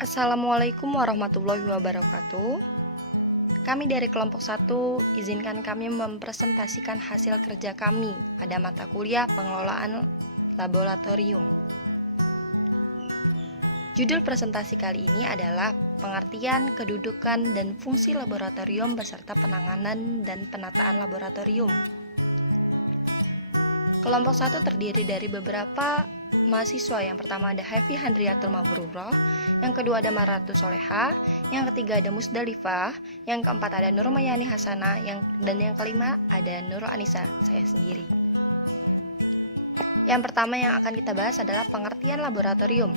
Assalamualaikum warahmatullahi wabarakatuh. Kami dari kelompok 1 izinkan kami mempresentasikan hasil kerja kami pada mata kuliah pengelolaan laboratorium. Judul presentasi kali ini adalah pengertian, kedudukan, dan fungsi laboratorium beserta penanganan dan penataan laboratorium. Kelompok 1 terdiri dari beberapa mahasiswa. Yang pertama ada Hefi Handriyatul Mabrurah, yang kedua ada Maratu Soleha, yang ketiga ada Musdalifah, yang keempat ada Nurmayani Hasanah, dan yang kelima ada Nurul Anissa, saya sendiri. Yang pertama yang akan kita bahas adalah pengertian laboratorium.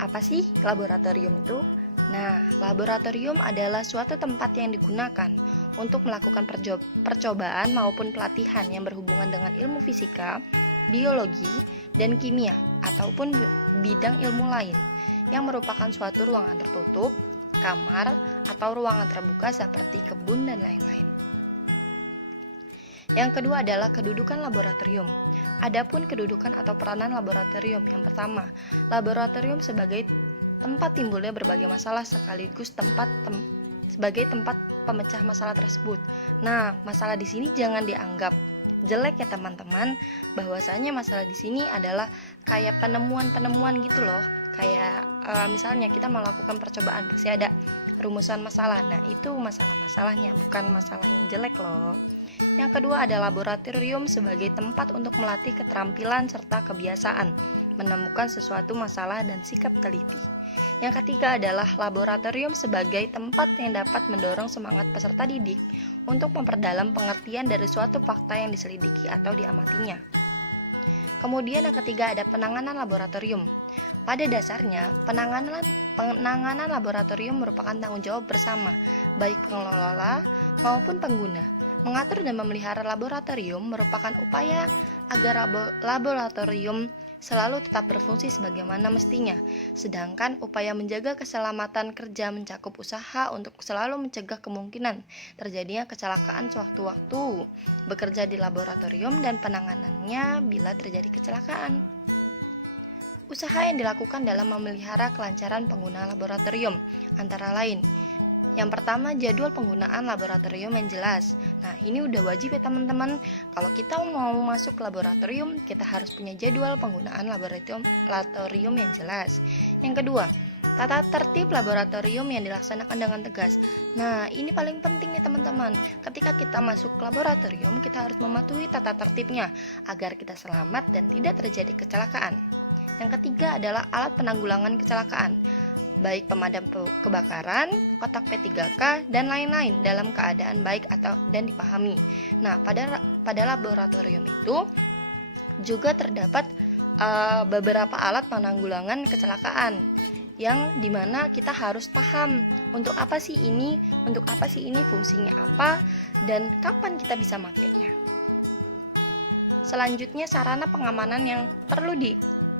Apa sih laboratorium itu? Nah, laboratorium adalah suatu tempat yang digunakan untuk melakukan percobaan maupun pelatihan yang berhubungan dengan ilmu fisika, biologi, dan kimia, ataupun bidang ilmu lain, yang merupakan suatu ruangan tertutup, kamar, atau ruangan terbuka seperti kebun dan lain-lain. Yang kedua adalah kedudukan laboratorium. Adapun kedudukan atau peranan laboratorium, yang pertama, laboratorium sebagai tempat timbulnya berbagai masalah sekaligus sebagai tempat pemecah masalah tersebut. Nah, masalah di sini jangan dianggap jelek ya teman-teman, bahwasanya masalah di sini adalah kayak penemuan-penemuan gitu loh. Kayak misalnya kita melakukan percobaan pasti ada rumusan masalah. Nah, itu masalah-masalahnya, bukan masalah yang jelek loh. Yang kedua ada laboratorium sebagai tempat untuk melatih keterampilan serta kebiasaan menemukan sesuatu masalah dan sikap teliti. Yang ketiga adalah laboratorium sebagai tempat yang dapat mendorong semangat peserta didik untuk memperdalam pengertian dari suatu fakta yang diselidiki atau diamatinya. Kemudian yang ketiga ada penanganan laboratorium. Pada dasarnya, penanganan laboratorium merupakan tanggung jawab bersama, baik pengelola maupun pengguna. Mengatur dan memelihara laboratorium merupakan upaya agar laboratorium selalu tetap berfungsi sebagaimana mestinya. Sedangkan upaya menjaga keselamatan kerja mencakup usaha untuk selalu mencegah kemungkinan terjadinya kecelakaan sewaktu-waktu bekerja di laboratorium dan penanganannya bila terjadi kecelakaan. Usaha yang dilakukan dalam memelihara kelancaran pengguna laboratorium antara lain, yang pertama, jadwal penggunaan laboratorium yang jelas. Nah, ini udah wajib ya teman-teman. Kalau kita mau masuk laboratorium, kita harus punya jadwal penggunaan laboratorium yang jelas. Yang kedua, tata tertib laboratorium yang dilaksanakan dengan tegas. Nah, ini paling penting nih teman-teman. Ketika kita masuk laboratorium, kita harus mematuhi tata tertibnya agar kita selamat dan tidak terjadi kecelakaan. Yang ketiga adalah alat penanggulangan kecelakaan, baik pemadam kebakaran, kotak P3K, dan lain-lain dalam keadaan baik dan dipahami. Nah, pada laboratorium itu juga terdapat beberapa alat penanggulangan kecelakaan yang dimana kita harus paham untuk apa sih ini, fungsinya apa, dan kapan kita bisa makainya. Selanjutnya, sarana pengamanan yang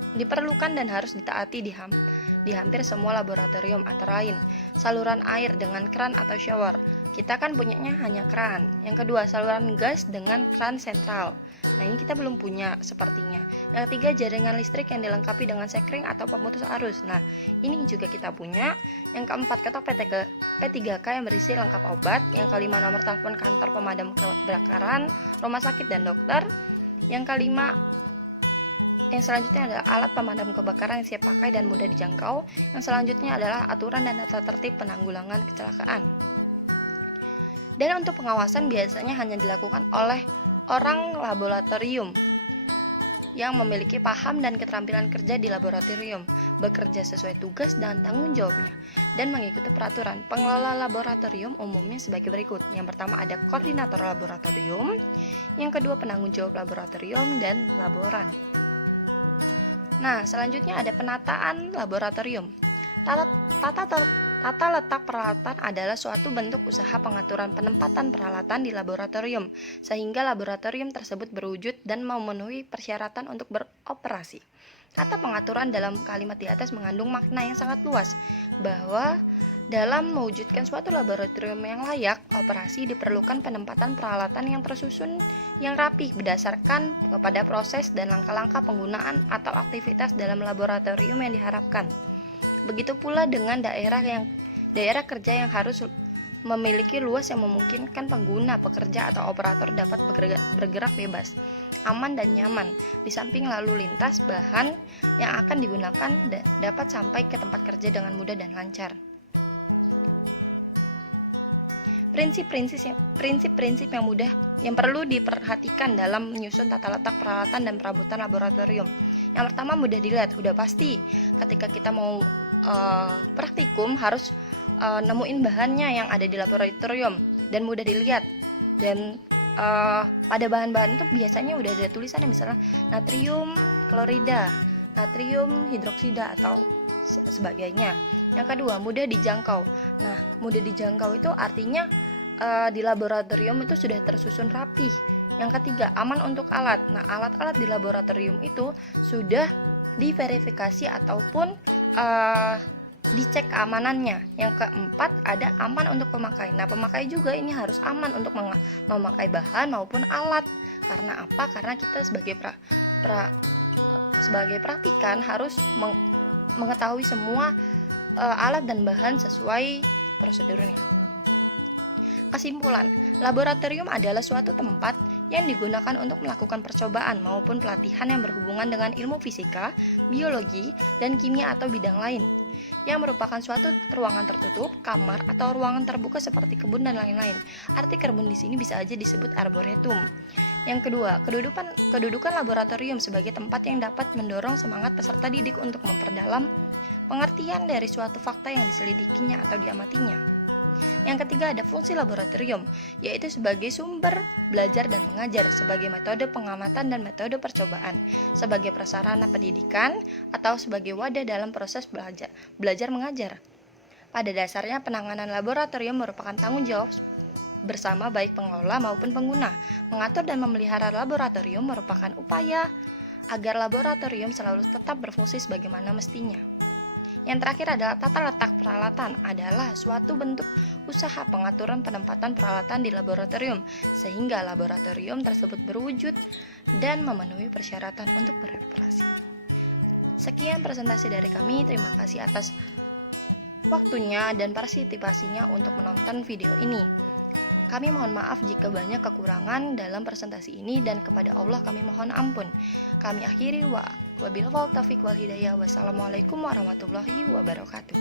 diperlukan dan harus ditaati di hampir semua laboratorium, antara lain saluran air dengan keran atau shower. Kita kan punyanya hanya keran. Yang kedua, saluran gas dengan keran sentral. Nah, ini kita belum punya sepertinya. Yang ketiga, jaringan listrik yang dilengkapi dengan sekring atau pemutus arus. Nah, ini juga kita punya. Yang keempat, ketok P3K yang berisi lengkap obat. Yang kelima, nomor telepon kantor pemadam kebakaran, rumah sakit, dan dokter. Yang selanjutnya adalah alat pemadam kebakaran yang siap pakai dan mudah dijangkau. Yang selanjutnya adalah aturan dan tata tertib penanggulangan kecelakaan. Dan untuk pengawasan biasanya hanya dilakukan oleh orang laboratorium yang memiliki paham dan keterampilan kerja di laboratorium, bekerja sesuai tugas dan tanggung jawabnya, dan mengikuti peraturan. Pengelola laboratorium umumnya sebagai berikut. Yang pertama ada koordinator laboratorium, yang kedua penanggung jawab laboratorium, dan laboran. Nah, selanjutnya ada penataan laboratorium. Tata letak peralatan adalah suatu bentuk usaha pengaturan penempatan peralatan di laboratorium, sehingga laboratorium tersebut berwujud dan memenuhi persyaratan untuk beroperasi. Kata pengaturan dalam kalimat di atas mengandung makna yang sangat luas, bahwa dalam mewujudkan suatu laboratorium yang layak operasi diperlukan penempatan peralatan yang tersusun yang rapih berdasarkan kepada proses dan langkah-langkah penggunaan atau aktivitas dalam laboratorium yang diharapkan. Begitu pula dengan daerah kerja yang harus memiliki luas yang memungkinkan pengguna, pekerja, atau operator dapat bergerak bebas, aman dan nyaman. Di samping lalu lintas, bahan yang akan digunakan dapat sampai ke tempat kerja dengan mudah dan lancar. Prinsip-prinsip yang perlu diperhatikan dalam menyusun tata letak peralatan dan perabotan laboratorium. Yang pertama, mudah dilihat. Udah pasti ketika kita mau praktikum harus nemuin bahannya yang ada di laboratorium dan mudah dilihat. Dan pada bahan-bahan itu biasanya udah ada tulisannya, misalnya natrium klorida, natrium hidroksida, atau sebagainya. Yang kedua, mudah dijangkau. Nah, mudah dijangkau itu artinya di laboratorium itu sudah tersusun rapi. Yang ketiga, aman untuk alat. Nah, alat-alat di laboratorium itu sudah diverifikasi ataupun dicek keamanannya. Yang keempat, ada aman untuk pemakai. Nah, pemakai juga ini harus aman untuk memakai bahan maupun alat. Karena apa? Karena kita sebagai sebagai praktikan harus mengetahui semua alat dan bahan sesuai prosedurnya. Kesimpulan, laboratorium adalah suatu tempat yang digunakan untuk melakukan percobaan maupun pelatihan yang berhubungan dengan ilmu fisika, biologi, dan kimia atau bidang lain, yang merupakan suatu ruangan tertutup, kamar, atau ruangan terbuka seperti kebun dan lain-lain. Arti kebun di sini bisa aja disebut arboretum. Yang kedua, kedudukan laboratorium sebagai tempat yang dapat mendorong semangat peserta didik untuk memperdalam pengertian dari suatu fakta yang diselidikinya atau diamatinya. Yang ketiga, ada fungsi laboratorium, yaitu sebagai sumber belajar dan mengajar, sebagai metode pengamatan dan metode percobaan, sebagai prasarana pendidikan, atau sebagai wadah dalam proses belajar mengajar. Pada dasarnya, penanganan laboratorium merupakan tanggung jawab bersama baik pengelola maupun pengguna. Mengatur dan memelihara laboratorium merupakan upaya agar laboratorium selalu tetap berfungsi sebagaimana mestinya. Yang terakhir adalah tata letak peralatan, adalah suatu bentuk usaha pengaturan penempatan peralatan di laboratorium sehingga laboratorium tersebut berwujud dan memenuhi persyaratan untuk beroperasi. Sekian presentasi dari kami. Terima kasih atas waktunya dan partisipasinya untuk menonton video ini. Kami mohon maaf jika banyak kekurangan dalam presentasi ini, dan kepada Allah kami mohon ampun. Kami akhiri wabillahi taufiq wal hidayah. Wassalamualaikum warahmatullahi wabarakatuh.